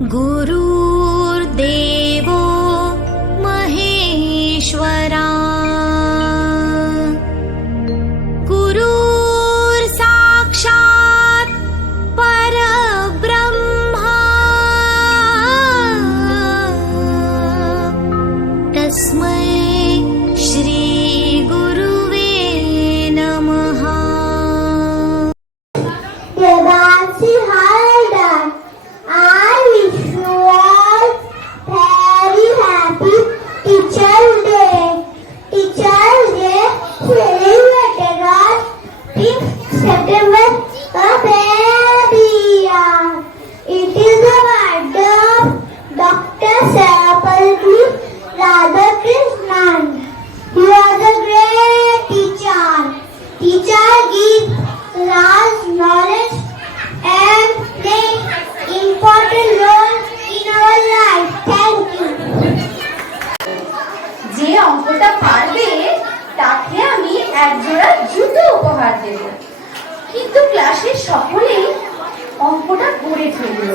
गुरुर्देवो महेश्वरा गुरुर्साक्षात् परब्रह्मा तस्मै श्री गुरुवे नमः। Devanshi Halder, I wish you all very happy Teacher's Day. Teacher's Day celebrated on 5th September, a baby year. It is the birthday of Dr. Sarvapalli Radhakrishnan. He was a great teacher. Teacher gives large knowledge and play important role in our life. Thank you. যে অঙ্কটা পারবে তাকে আমি একজোড়া জুতো উপহার দেব। কিন্তু ক্লাসের সকলেই অঙ্কটা করে ফেলল।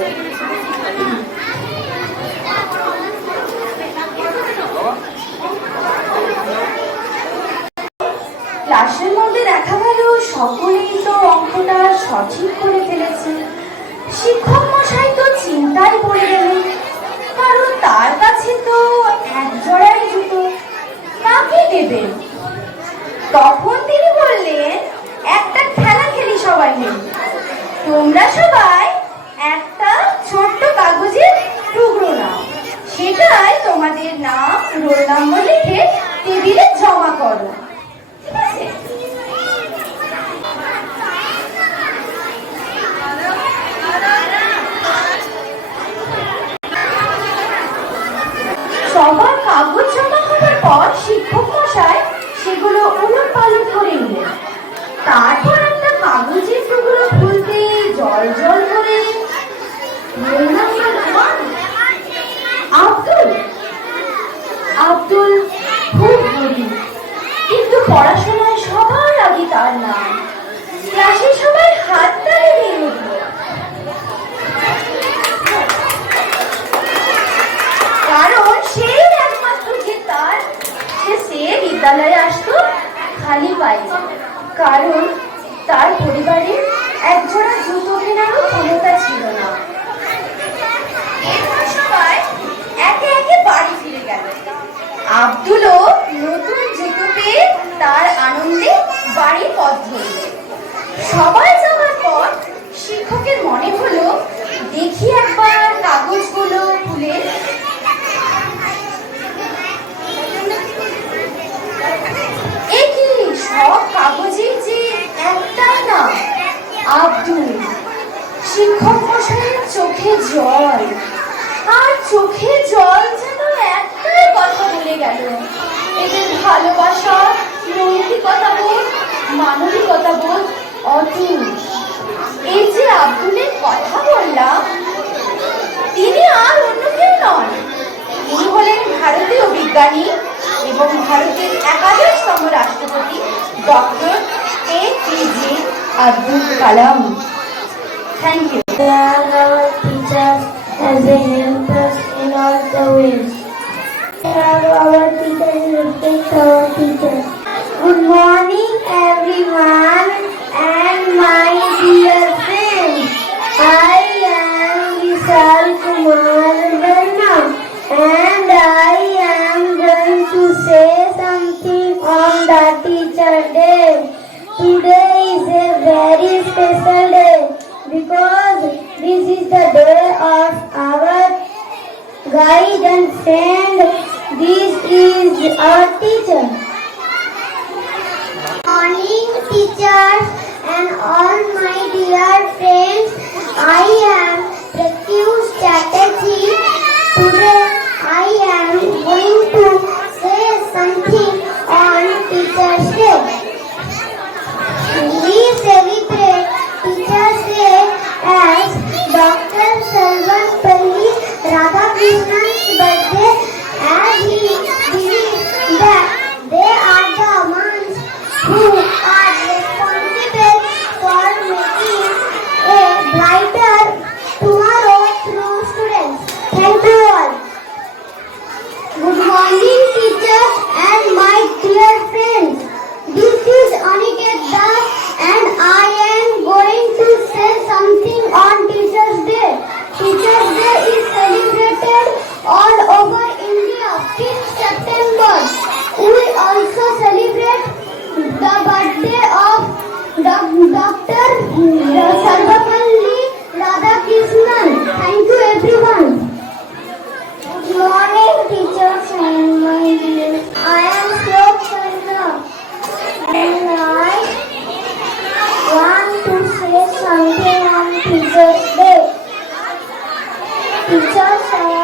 ক্লাসের মধ্যে দেখা গেল সকলেই তো অঙ্কটা সঠিক করে ফেলেছে। শিক্ষক মশাই তো চিন্তায় পড়ে গেলেন, কারণ তার কাছে তো এক জোড়াই জুতো, কাকে দেবেন? তখন তিনি বললেন, একটা খেলা খেলি সবাই মিলে। তোমরা সবাই একটা ছোট্ট কাগজের টুকরো নাও, সেটাই তোমাদের নাম রোল নম্বর লিখে টেবিলে জমা করো। ঠিক আছে? সবার কাগজ জমা হওয়ার পর শিক্ষক মশাই সেগুলো উলট পালট করে নিলেন। তারপর একটা কাগজের টুকরো খুলতে জল জল করে আব্দুল আব্দুল খুব গরিব, কিন্তু পড়াশোনায় সবার আগে তার নাম। ক্লাসে সবাই হাত তালি দিয়ে উঠল, কারণ সেই একমাত্র যে তার সে বিদ্যালয়ে আসতো খালি পায়ে, কারণ তার পরিবারে একজোড়া জুতো কেনারও ক্ষমতা ছিল না। এরপর সবাই একে একে বাড়ি ফিরে গেল। আব্দুলও নতুন জুতো পেয়ে তার আনন্দে বাড়ির পথ ধরল। সবাই যাওয়ার পর শিক্ষকের মনে হলো, দেখি একবার কাগজগুলো খুলে। সব কাগজে যে একটা নাম আব্দুল। শিক্ষক মশাইয়ের চোখে জল, আর চোখে জল যেন একটাই কথা বলে গেল, এদের ভালোবাসা, নৈতিকতা বোধ, মানবিকতা বোধ অটুট। এই যে আব্দুলের কথা বললাম, তিনি আর অন্য কেউ নন, তিনি হলেন ভারতীয় বিজ্ঞানী এবং ভারতের 11তম রাষ্ট্রপতি doctor APJ Abdul Kalam. Thank you. Our teachers as they help us in all the ways. Our teachers respect our teachers. Good morning, everyone, and my dear friends. I am Vishal Kumar Verma, and I am going to say something on the Teacher Day. Today is a very special day because this is the day of our guide and friend. This is our teacher. Morning, teachers and all my dear friends. I am Pratyush Chatterjee. Today I am going to say something on Teacher's Day. We celebrate Teacher's Day as Dr. Sarvapalli Radhakrishnan's birthday, as he believes that they are the ones who are responsible for making a brighter Teachers are